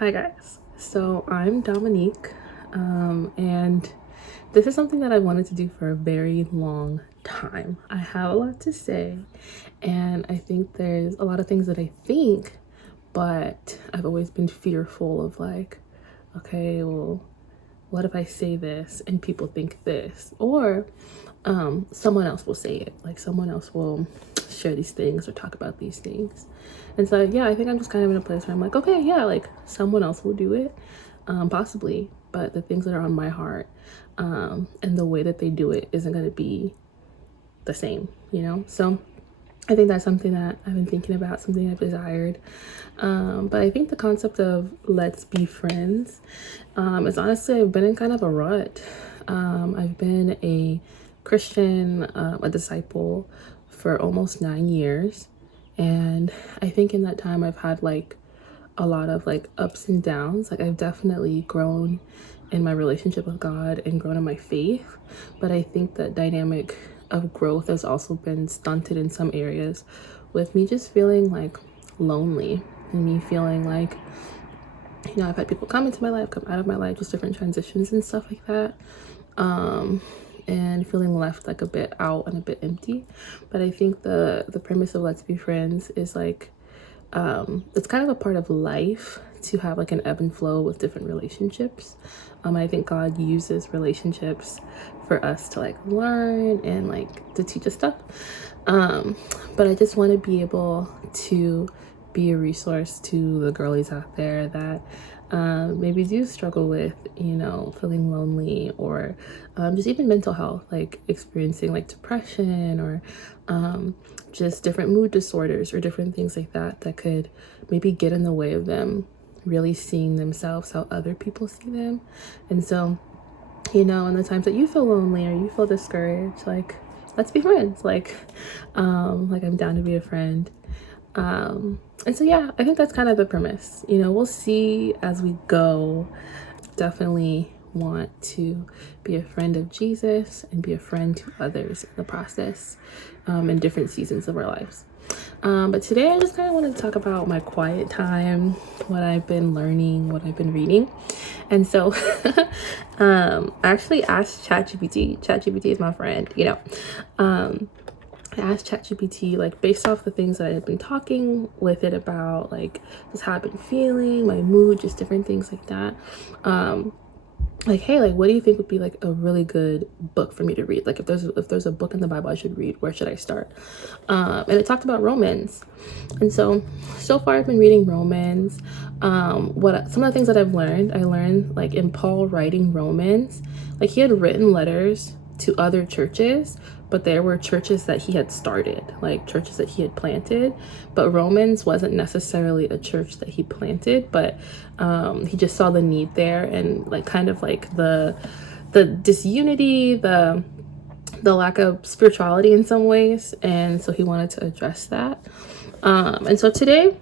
Hi guys, so I'm Dominique, and this is something that I wanted to do for a very long time. I have a lot to say, and I think there's a lot of things that I think, but I've always been fearful of like, okay, well, what if I say this and people think this? Or someone else will say it, like someone else will share these things or talk about these things. And so yeah, I think I'm just kind of in a place where I'm like, okay, yeah, like someone else will do it, possibly, but the things that are on my heart, and the way that they do it isn't going to be the same, you know? So I think that's something that I've been thinking about, something I've desired. But I think the concept of let's be friends is honestly, I've been in kind of a rut. I've been a Christian, a disciple for almost 9 years. And I think in that time I've had like a lot of like ups and downs. Like I've definitely grown in my relationship with God and grown in my faith, but I think that dynamic of growth has also been stunted in some areas, with me just feeling like lonely and me feeling like, you know, I've had people come into my life, come out of my life, just different transitions and stuff like that, and feeling left like a bit out and a bit empty. But I think the premise of let's be friends is like, it's kind of a part of life to have like an ebb and flow with different relationships. I think God uses relationships for us to like learn and like to teach us stuff. But I just want to be able to be a resource to the girlies out there that maybe do struggle with, you know, feeling lonely, or just even mental health, like experiencing like depression, or just different mood disorders or different things like that that could maybe get in the way of them really seeing themselves how other people see them. And so, you know, in the times that you feel lonely or you feel discouraged, like let's be friends. Like I'm down to be a friend. And so yeah, I think that's kind of the premise. You know, we'll see as we go. Definitely want to be a friend of Jesus and be a friend to others in the process, in different seasons of our lives. But today I just kind of wanted to talk about my quiet time, what I've been learning, what I've been reading. And so I actually asked ChatGPT. ChatGPT is my friend, you know. I asked ChatGPT, like, based off the things that I had been talking with it about, like, just how I've been feeling, my mood, just different things like that. Like, hey, like, what do you think would be like a really good book for me to read? Like, if there's a book in the Bible I should read, where should I start? And it talked about Romans. And so far I've been reading Romans. Some of the things that I learned like in Paul writing Romans, like he had written letters to other churches, but there were churches that he had started, like churches that he had planted. But Romans wasn't necessarily a church that he planted, but he just saw the need there, and like kind of like the disunity, the lack of spirituality in some ways, and so he wanted to address that. And so today,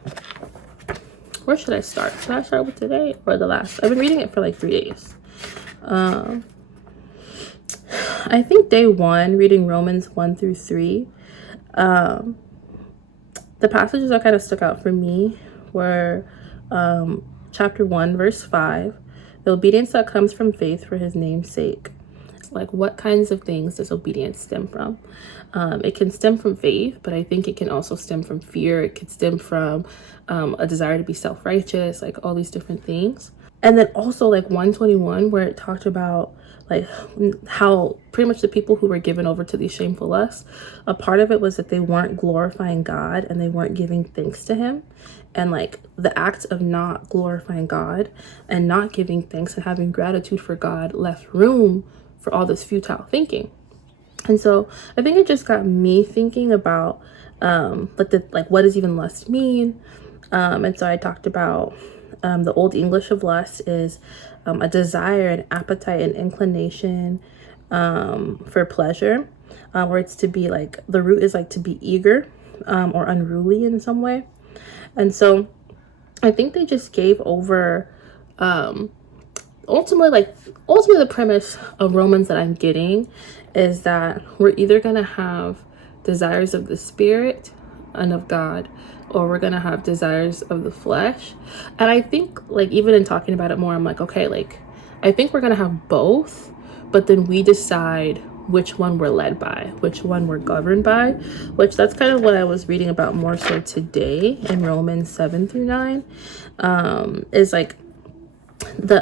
where should I start? Should I start with today or the last? I've been reading it for like 3 days. I think day 1, reading Romans 1 through 3. The passages that kind of stuck out for me were chapter 1, verse 5. The obedience that comes from faith for his name's sake. Like, what kinds of things does obedience stem from? It can stem from faith, but I think it can also stem from fear. It could stem from a desire to be self-righteous, like all these different things. And then also like 121, where it talked about like how pretty much the people who were given over to these shameful lusts, a part of it was that they weren't glorifying God and they weren't giving thanks to him. And like the act of not glorifying God and not giving thanks and having gratitude for God left room for all this futile thinking. And so I think it just got me thinking about what does even lust mean? And so I talked about the Old English of lust is a desire, an appetite, an inclination for pleasure, where it's to be like, the root is like to be eager or unruly in some way. And so I think they just gave over ultimately the premise of Romans that I'm getting is that we're either going to have desires of the spirit and of God, or we're gonna have desires of the flesh. And I think, like, even in talking about it more, I'm like, okay, like, I think we're gonna have both, but then we decide which one we're led by, which one we're governed by, which that's kind of what I was reading about more so today in Romans 7-9. Is like,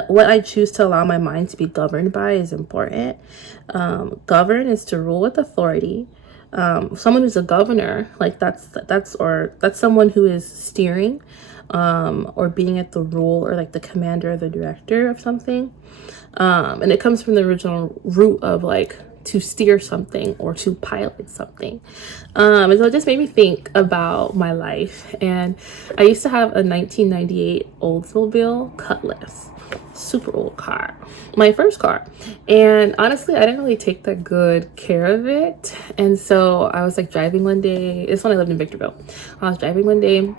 what I choose to allow my mind to be governed by is important. Govern is to rule with authority. Someone who's a governor, like that's someone who is steering, or being at the rule, or like the commander or the director of something. And it comes from the original root of like to steer something or to pilot something. And so it just made me think about my life. And I used to have a 1998 Oldsmobile Cutlass, super old car, my first car. And honestly, I didn't really take that good care of it. And so I was like driving one day. It's when I lived in Victorville. I was driving one day,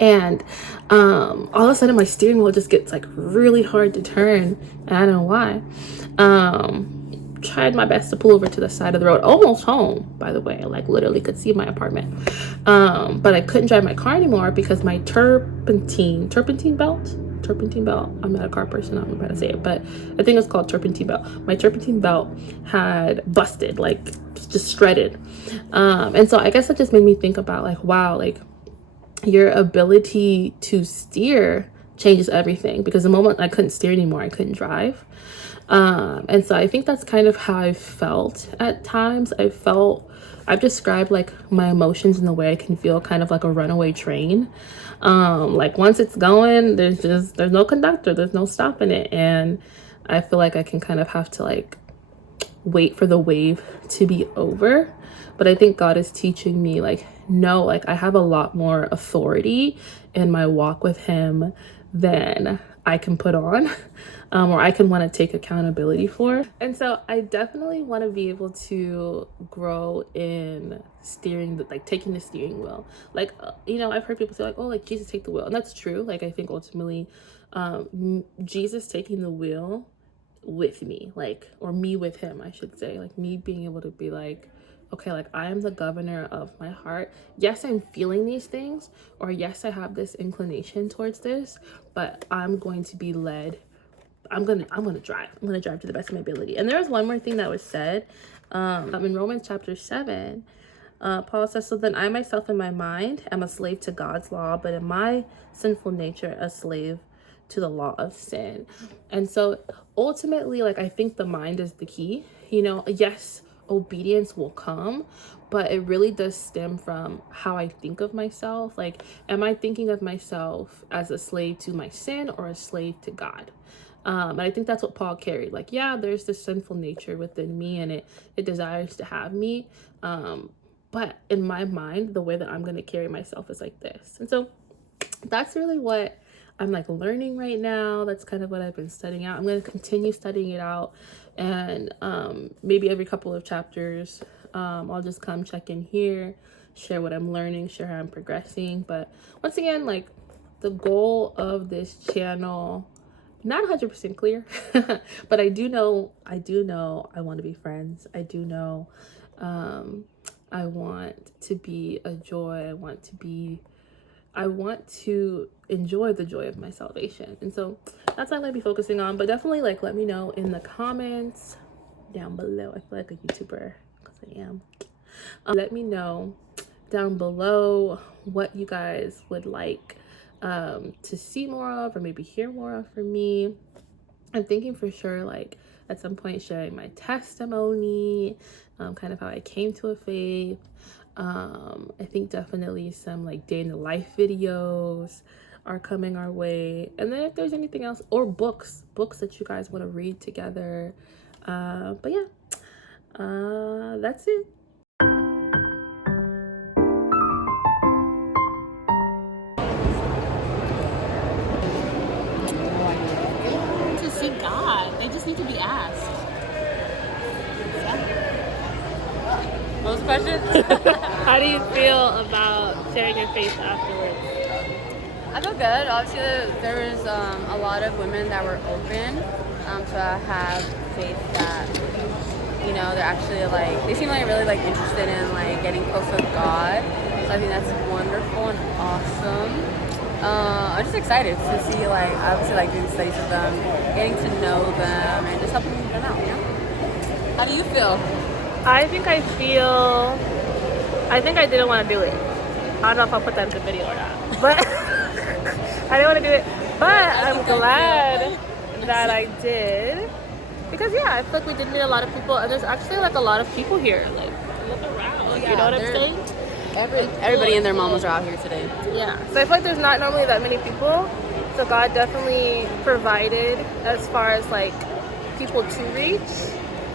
and all of a sudden my steering wheel just gets like really hard to turn, and I don't know why. Tried my best to pull over to the side of the road, almost home, by the way, like literally could see my apartment. But I couldn't drive my car anymore because my turpentine belt, I'm not a car person, I don't know how to say it, but I think it's called turpentine belt. My turpentine belt had busted, like just shredded. And so I guess that just made me think about like, wow, like your ability to steer changes everything, because the moment I couldn't steer anymore, I couldn't drive. And so I think that's kind of how I felt at times. I've described like my emotions in the way I can feel kind of like a runaway train. Like once it's going, there's no conductor, there's no stopping it. And I feel like I can kind of have to like wait for the wave to be over. But I think God is teaching me like, no, like I have a lot more authority in my walk with him than I can put on, or I can want to take accountability for. And so I definitely want to be able to grow in steering, like taking the steering wheel. Like, I've heard people say like, oh, like Jesus take the wheel. And that's true. Like, I think ultimately, Jesus taking the wheel with me, like, or me with him, I should say, like me being able to be like, okay, like I am the governor of my heart. Yes, I'm feeling these things, or yes, I have this inclination towards this, but I'm going to be led. I'm gonna drive. I'm gonna drive to the best of my ability. And there was one more thing that was said, in Romans chapter 7. Paul says, so then I myself in my mind am a slave to God's law, but in my sinful nature, a slave to the law of sin. And so ultimately, like, I think the mind is the key. Yes, obedience will come, but it really does stem from how I think of myself. Like, am I thinking of myself as a slave to my sin or a slave to God? And I think that's what Paul carried. Like, yeah, there's this sinful nature within me, and it desires to have me. But in my mind, the way that I'm going to carry myself is like this. And so that's really what I'm like learning right now. That's kind of what I've been studying out. I'm going to continue studying it out. And maybe every couple of chapters, I'll just come check in here, share what I'm learning, share how I'm progressing. But once again, like the goal of this channel, not 100% clear, but I do know I want to be friends. I do know I want to be a joy. I want to enjoy the joy of my salvation. And so that's what I'm going to be focusing on. But definitely, like, let me know in the comments down below. I feel like a YouTuber because I am. Let me know down below what you guys would like to see more of, or maybe hear more of from me. I'm thinking for sure, like, at some point sharing my testimony, kind of how I came to a faith. I think definitely some like day in the life videos are coming our way. And then if there's anything else, or books that you guys want to read together. But yeah, that's it. To see God, they just need to be asked. What was the question? How do you feel about sharing your faith afterwards? I feel good. Obviously, there was a lot of women that were open to have faith that you know, they're actually like, they seem like really like interested in like getting close with God. So I think that's wonderful and awesome. I'm just excited to see like, obviously like doing studies with them, getting to know them, and just helping them out, you know? How do you feel? I think I didn't want to do it. I don't know if I'll put that in the video or not, but I didn't want to do it. But I'm glad that I did, because yeah, I feel like we did meet a lot of people, and there's actually like a lot of people here. Like, look around, you know what I'm saying? Everybody and their mamas are out here today. Yeah, so I feel like there's not normally that many people, so God definitely provided as far as like people to reach.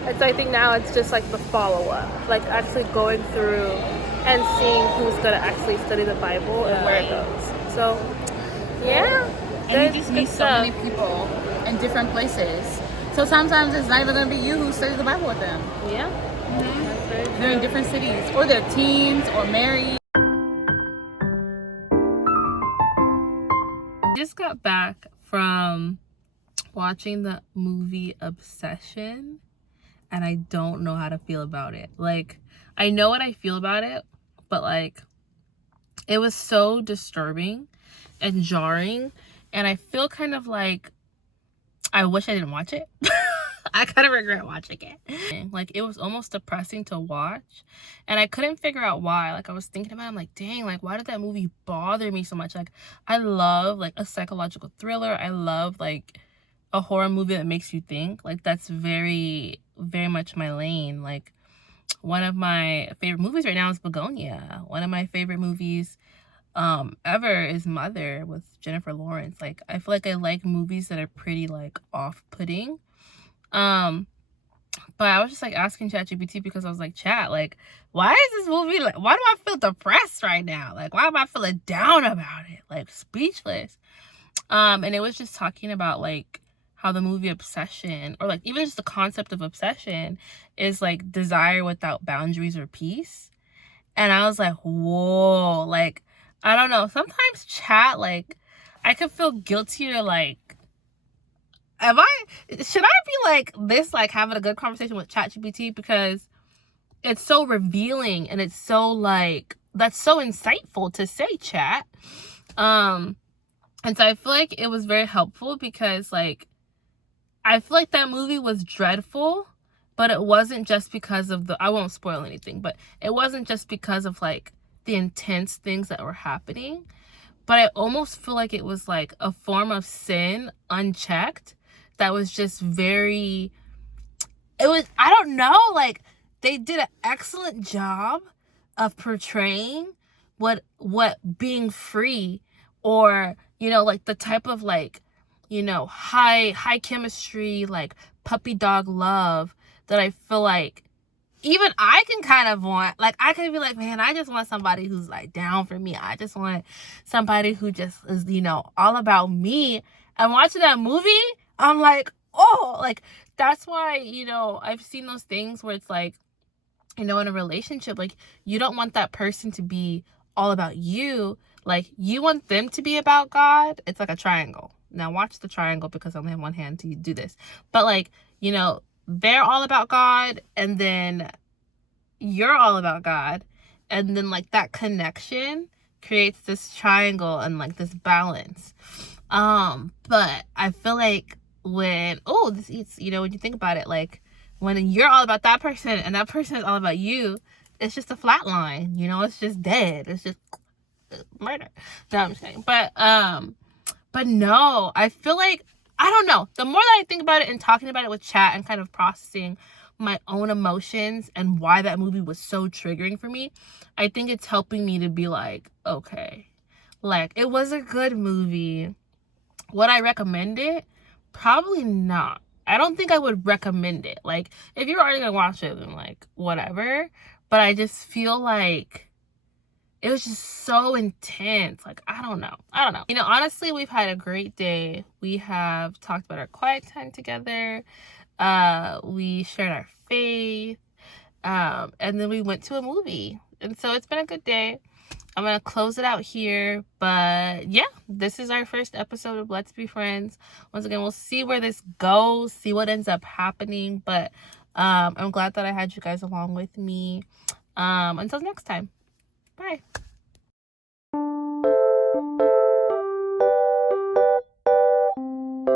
And so I think now it's just like the follow-up, like actually going through and seeing who's gonna actually study the Bible and where it goes. So yeah, and you just meet so many people in different places. So sometimes it's not even gonna be you who studies the Bible with them. Yeah. They're in different cities, or they're teens, or married. I just got back from watching the movie Obsession, and I don't know how to feel about it. Like, I know what I feel about it, but like, it was so disturbing and jarring, and I feel kind of like I wish I didn't watch it. I kind of regret watching it. Like, it was almost depressing to watch, and I couldn't figure out why. Like, I was thinking about it, I'm like, dang, like, why did that movie bother me so much? Like, I love like a psychological thriller. I love like a horror movie that makes you think. Like, that's very, very much my lane. Like, one of my favorite movies right now is Begonia. One of my favorite movies ever is Mother with Jennifer Lawrence. Like, I feel like I like movies that are pretty like off-putting. But I was just like asking ChatGPT, because I was like, chat, like, why is this movie like, why do I feel depressed right now? Like, why am I feeling down about it? Like, speechless. And it was just talking about like how the movie Obsession, or like even just the concept of obsession, is like desire without boundaries or peace. And I was like, whoa, like, I don't know, sometimes chat, like, I could feel guilty, or like, should I be like this, like having a good conversation with ChatGPT, because it's so revealing, and it's so like, that's so insightful to say, chat. And so I feel like it was very helpful, because like, I feel like that movie was dreadful, but it wasn't just because of I won't spoil anything, but it wasn't just because of like the intense things that were happening, but I almost feel like it was like a form of sin unchecked that was just very, I don't know, like, they did an excellent job of portraying what being free, or, you know, like the type of like, you know, high chemistry, like puppy dog love that I feel like even I can kind of want. Like, I can be like, man, I just want somebody who's like down for me. I just want somebody who just is, you know, all about me. And watching that movie, I'm like, oh, like, that's why, you know, I've seen those things where it's like, you know, in a relationship, like, you don't want that person to be all about you. Like, you want them to be about God. It's like a triangle. Now watch the triangle, because I only have one hand to do this. But like, you know, they're all about God, and then you're all about God. And then like that connection creates this triangle and like this balance. But I feel like when, you know, when you think about it, like, when you're all about that person and that person is all about you, it's just a flat line, you know, it's just dead. It's just murder. No, I'm just kidding. But no, I feel like, I don't know, the more that I think about it and talking about it with chat and kind of processing my own emotions and why that movie was so triggering for me, I think it's helping me to be like, okay, like, it was a good movie. Would I recommend it? Probably not. I don't think I would recommend it. Like, if you're already gonna watch it, then like, whatever. But I just feel like it was just so intense. Like, I don't know. You know, honestly, we've had a great day. We have talked about our quiet time together. We shared our faith. And then we went to a movie. And so it's been a good day. I'm going to close it out here. But yeah, this is our first episode of Let's Be Friends. Once again, we'll see where this goes, see what ends up happening. But I'm glad that I had you guys along with me. Until next time, bye.